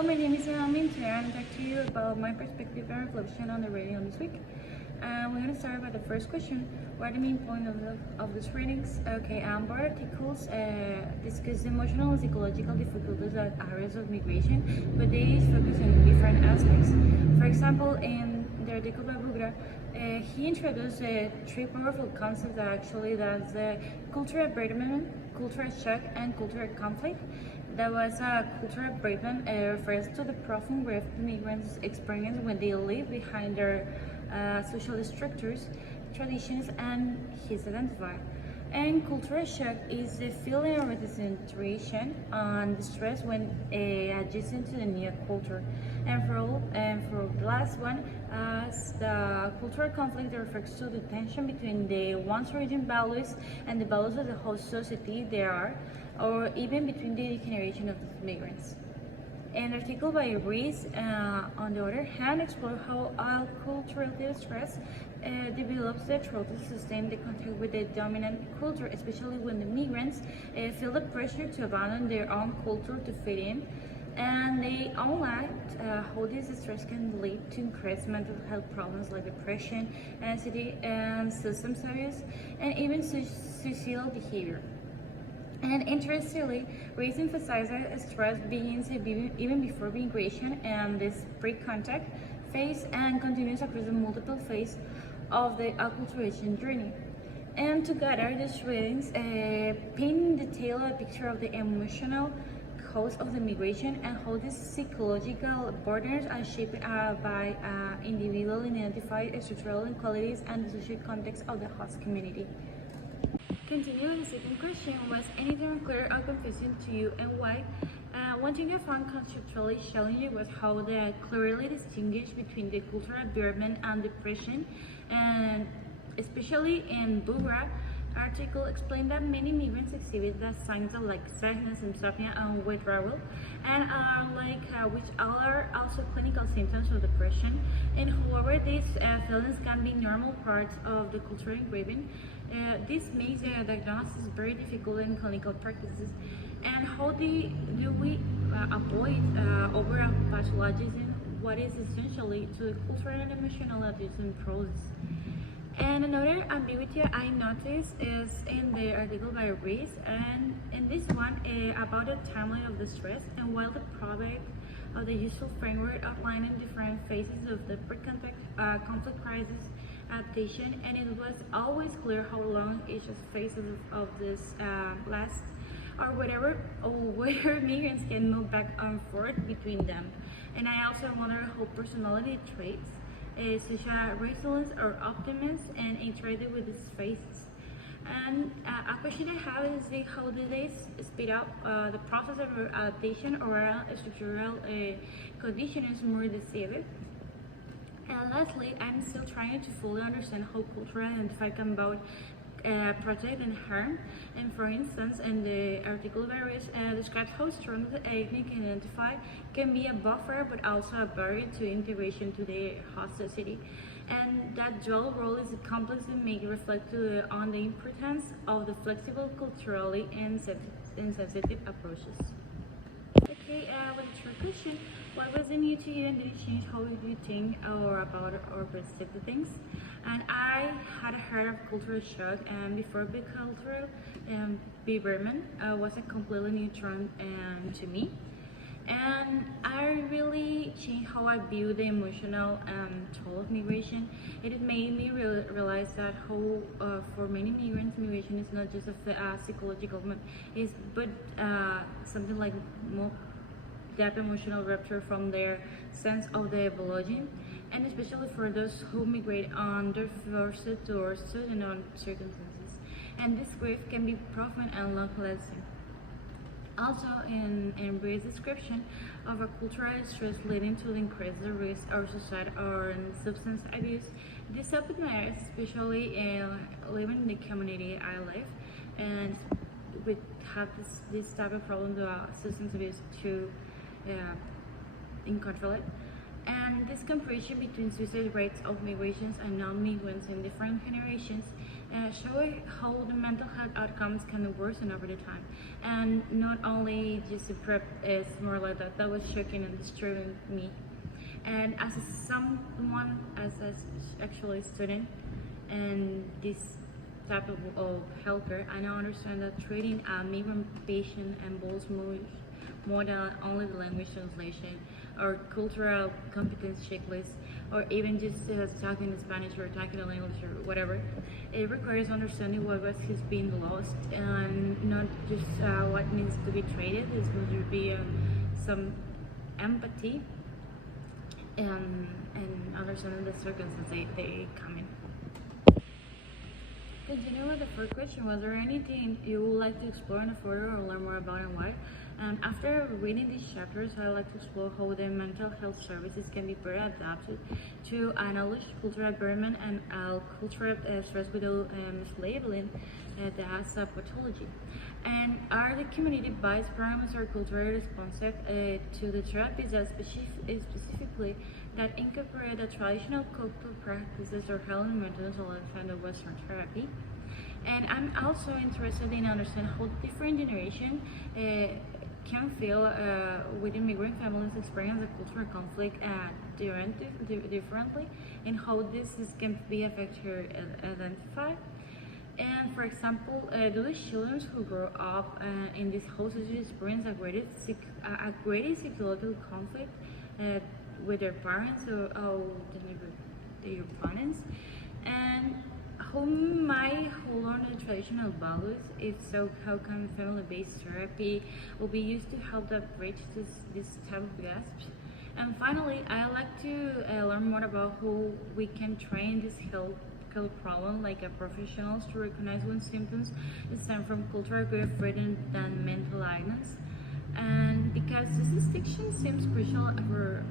Hello, my name is Naomi, and today I'm going to talk to you about my perspective and reflection on the reading of this week. We're going to start by the first question. What are the main points of these readings? Okay, both articles discuss the emotional and psychological difficulties and areas of migration, but they each focus on different aspects. For example, in the article by Bugra, he introduced three powerful concepts that's the cultural abandonment, cultural shock, and cultural conflict. That was a cultural abandonment refers to the profound grief migrants experience when they leave behind their social structures, traditions, and his identity. And cultural shock is the feeling of disintegration and distress when adjusting to the new culture. And for the last one, as the cultural conflict refers to the tension between the one's origin values and the values of the host society there are, or even between the generation of the migrants. An article by Reese, on the other hand, explores how acculturative stress develops the through to sustain the contact with the dominant culture, especially when the migrants feel the pressure to abandon their own culture to fit in. And they outlined how this stress can lead to increased mental health problems like depression, anxiety, and substance abuse, and even suicidal behavior. And interestingly, Reese emphasizes stress begins even before migration and this pre-contact phase and continues across the multiple phases of the acculturation journey. And together, these readings paint in detail a picture of the emotional cause of the migration and how these psychological borders are shaped by individual identified structural inequalities and the social context of the host community. Continuing the second question, was anything unclear or confusing to you and why? One thing I found conceptually challenging was how they clearly distinguish between the cultural environment and depression, and especially in Bugra article explained that many migrants exhibit the signs of like sadness, insomnia, and withdrawal, and which are also clinical symptoms of depression. And however, these feelings can be normal parts of the cultural engraving. This makes the diagnosis very difficult in clinical practices. And how do we avoid overall pathologizing what is essentially to the cultural and emotional adjustment process? And another ambiguity I noticed is in the article by Reese, and in this one about the timeline of the stress, and while the product of the usual framework outlining different phases of the pre-contact conflict crisis adaptation, and it was always clear how long each phase of this lasts, or whether migrants can move back and forth between them. And I also wonder how personality traits such as resilience or optimism and interacted with these phases. And a question I have is how do they speed up the process of adaptation or structural conditions more decisive? And lastly, I'm still trying to fully understand how cultural identify can both protect and harm. And for instance, in the article varies describes how strong the ethnic identify can be a buffer but also a barrier to integration to the host society. And that dual role is complex and may reflect on the importance of the flexible, culturally insensitive approaches. Okay, with the third question, what was new to you and did it change how you think or about or perceive the things? And I had heard of cultural shock, and before big cultural, Berman was a completely new term to me. And I really changed how I view the emotional toll of migration. It made me realize that how for many migrants, migration is not just a psychological, but something like more that emotional rupture from their sense of the belonging, and especially for those who migrate under forced or unknown circumstances. And this grief can be profound and long-lasting. Also, in Bree's description of a cultural stress leading to increased risk of suicide or substance abuse, this opened my eyes, especially living in the community I live, and we have this type of problem with substance abuse to control it. And this comparison between suicide rates of migrations and non-migrants in different generations showing how the mental health outcomes can worsen over the time. And not only just the prep is more like that. That was shocking and disturbing me. And as actually a student and this type of healthcare, I now understand that treating a migrant patient involves more than only the language translation or cultural competence checklist, or even just talking Spanish or talking English or whatever. It requires understanding what was he's being lost and not just what needs to be treated. It's going to be some empathy and understanding the circumstances they come in. Continue with the first question. Was there anything you would like to explore in the further or learn more about and why? After reading these chapters, I like to explore how the mental health services can be better adapted to acknowledge cultural environment and cultural stress without mislabeling that as a pathology. And are the community-based programs or culturally responsive to the therapies that specifically that incorporate the traditional cultural practices or healing methods alongside the Western therapy? And I'm also interested in understanding how different generations can feel with immigrant families experience the cultural conflict differently, and how this can be affected identified. And for example, do the children who grow up in these houses experience a greater psychological conflict with their parents or their parents? And how might learn the traditional values? If so, how can family-based therapy will be used to help that bridge this type of gaps? And finally, I like to learn more about how we can train this health problem like a professionals to recognize when symptoms stem from cultural grief rather than mental illness. And because this distinction seems crucial for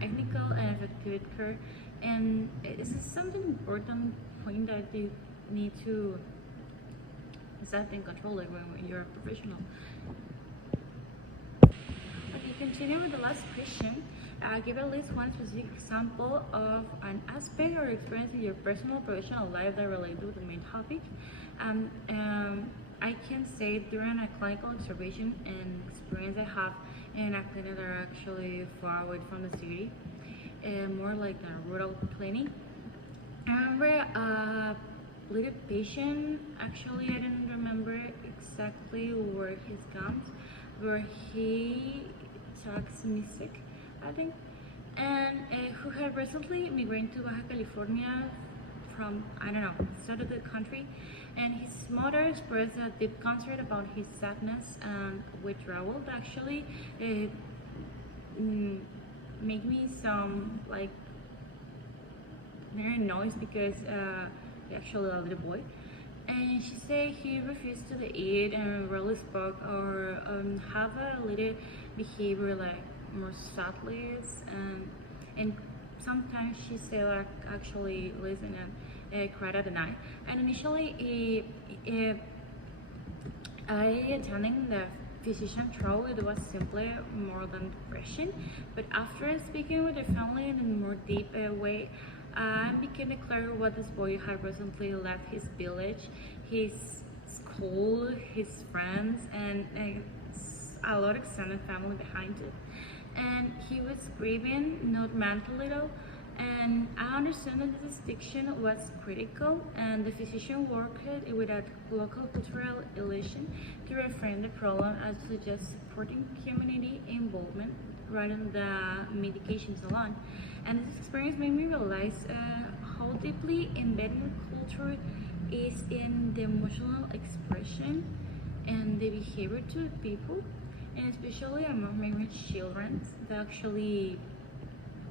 ethical and effective care, and this is something important point that you need to set and control like when you're a professional. Okay, continue with the last question. Give at least one specific example of an aspect or experience in your personal professional life that relates to the main topic. I can say during a clinical observation and experience I have in a clinic that are actually far away from the city, more like a rural clinic. I remember a little patient, actually I don't remember exactly where he comes, where he talks music, I think, and who had recently immigrated to Baja California from, I don't know, south of the country, and his mother expressed a deep concern about his sadness and withdrawal. Actually, make me some like very noise because he actually a little boy, and she said he refused to eat and rarely spoke or have a little behavior like more sadly, and sometimes she said like actually listen and cried at the night. And initially I attending the physician trial, it was simply more than depression, but after speaking with the family in a more deep way, I became clear what this boy had recently left his village, his school, his friends, and a lot of extended family behind it. And he was grieving, not mentally though. And I understand that the distinction was critical, and the physician worked with a local cultural relation to reframe the problem as to just supporting community involvement rather than the medications alone. And this experience made me realize how deeply embedded culture is in the emotional expression and the behavior to people, and especially among migrant children. That actually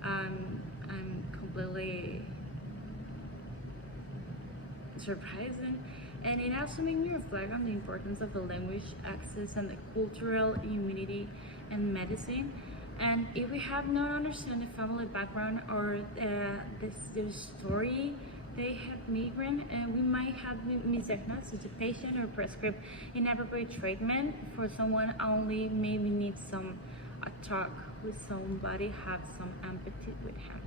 I'm completely surprising, and it also made me reflect on the importance of the language access and the cultural immunity and medicine. And if we have not understand the family background or the story they have migrant, we might have misdiagnosed as a patient or prescribe inappropriate treatment for someone only maybe needs some a talk with somebody, have some empathy with him.